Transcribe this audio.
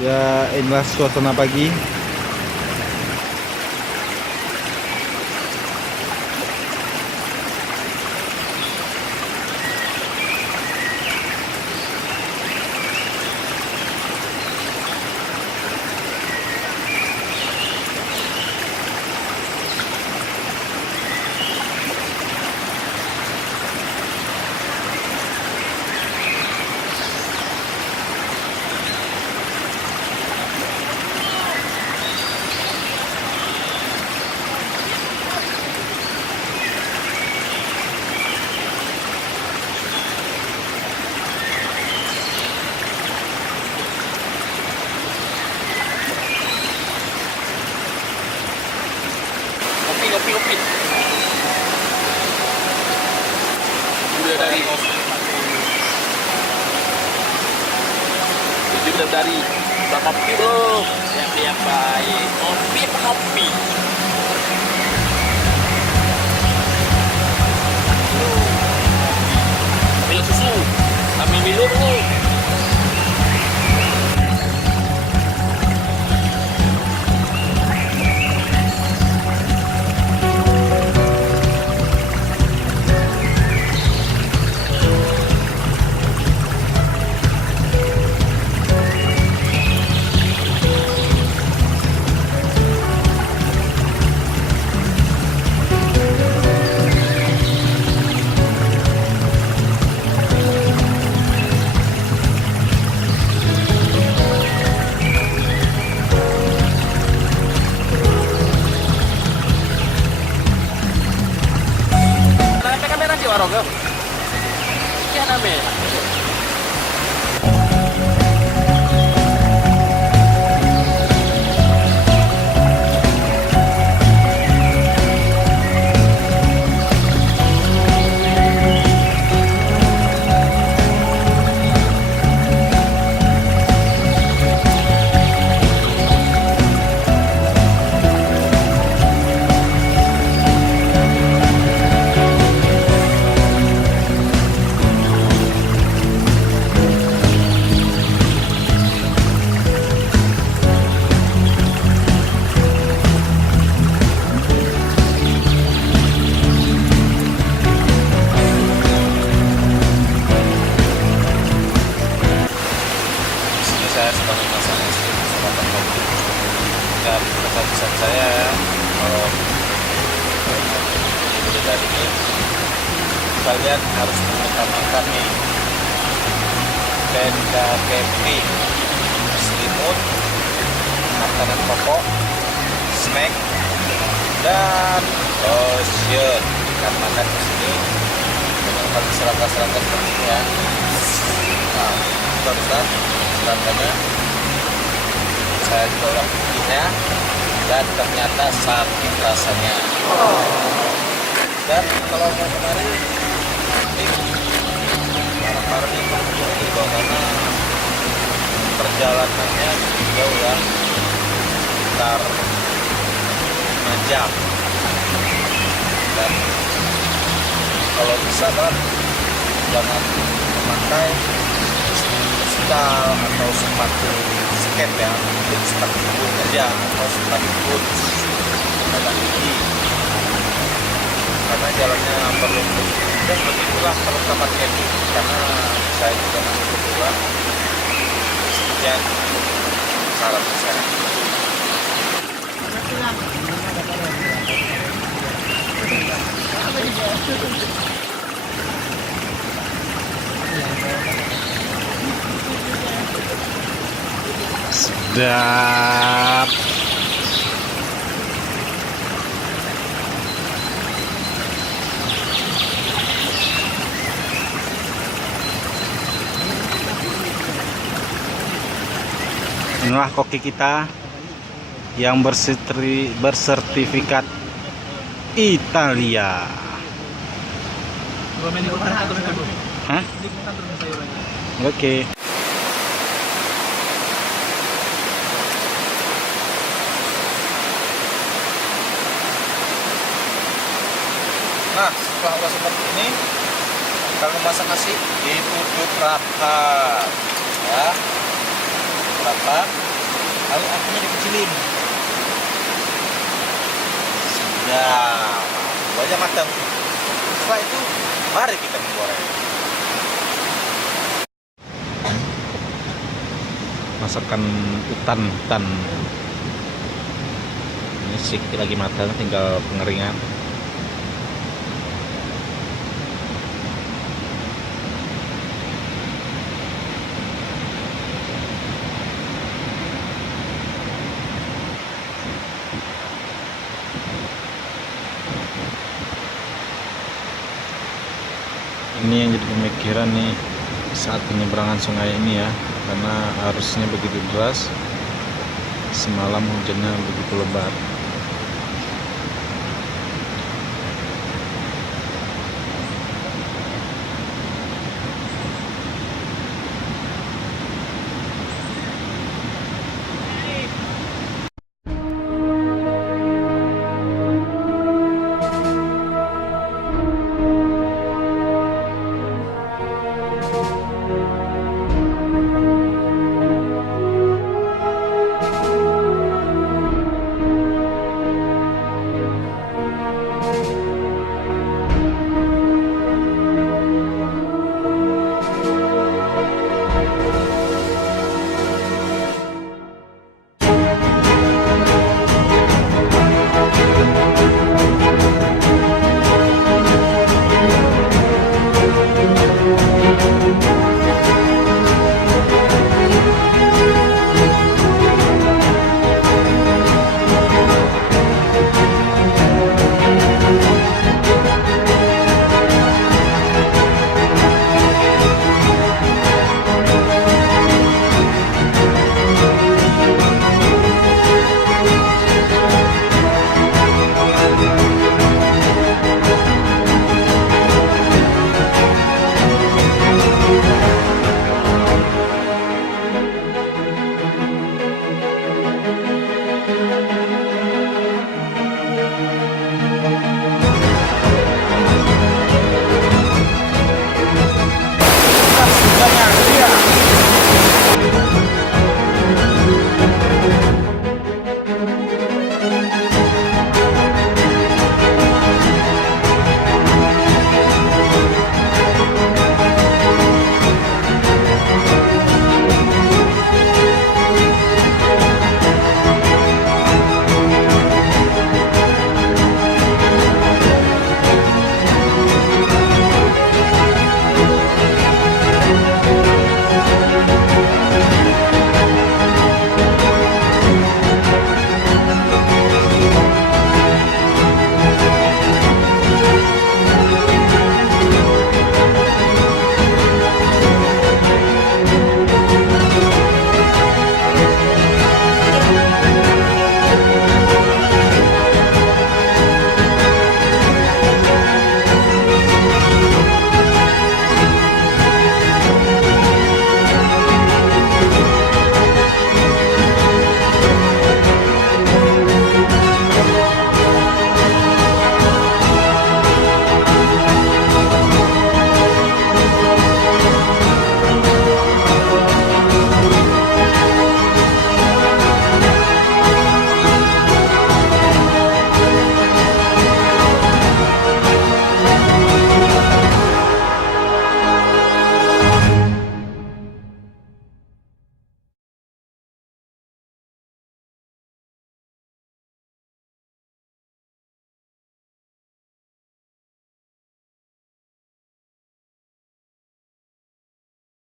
Ya, inilah suasana pagi. Kopi. Udah dari udah kopi belum? Siap baik. Kopi. Ambil susu. Ambil minum lu. Waroga. Iya namanya. Saya sedang memasak es krim sarapan pagi dan pesan saya kalau mulai dari ini kalian harus mengutamakan nih tenda camping, selimut, makanan pokok, snack dan lotion karena kan di sini menemukan serangga-serangga seperti ini ya. Nah, besar serangkanya saya juga udah bikinnya dan ternyata sakit rasanya. Dan kalau mau kemari ini barang-barangnya perlu dibawa karena perjalanannya jauh ya, sekitar 5 jam. Dan kalau bisa kan jangan memakai sandal atau sepatu skate ya, mungkin sepatu boot aja atau sepatu boot agak tinggi karena jalannya berlumpur. Dan begitulah perlengkapan camping karena saya juga masih berdua. Sekian saran saya. Sedap. Inilah koki kita yang bersertifikat Italia. Hah? Oke. Nah, setelah udah seperti ini, kalau masak nasi ditutup rapat, ya, rapat. lalu apinya dikecilin. Sudah, tunggu aja matang. Setelah itu, mari kita menggoreng. Masakan utan. Ini sedikit lagi matang, tinggal pengeringan. Ini yang jadi pemikiran nih saat penyeberangan sungai ini ya, karena arusnya begitu deras, semalam hujannya begitu lebat.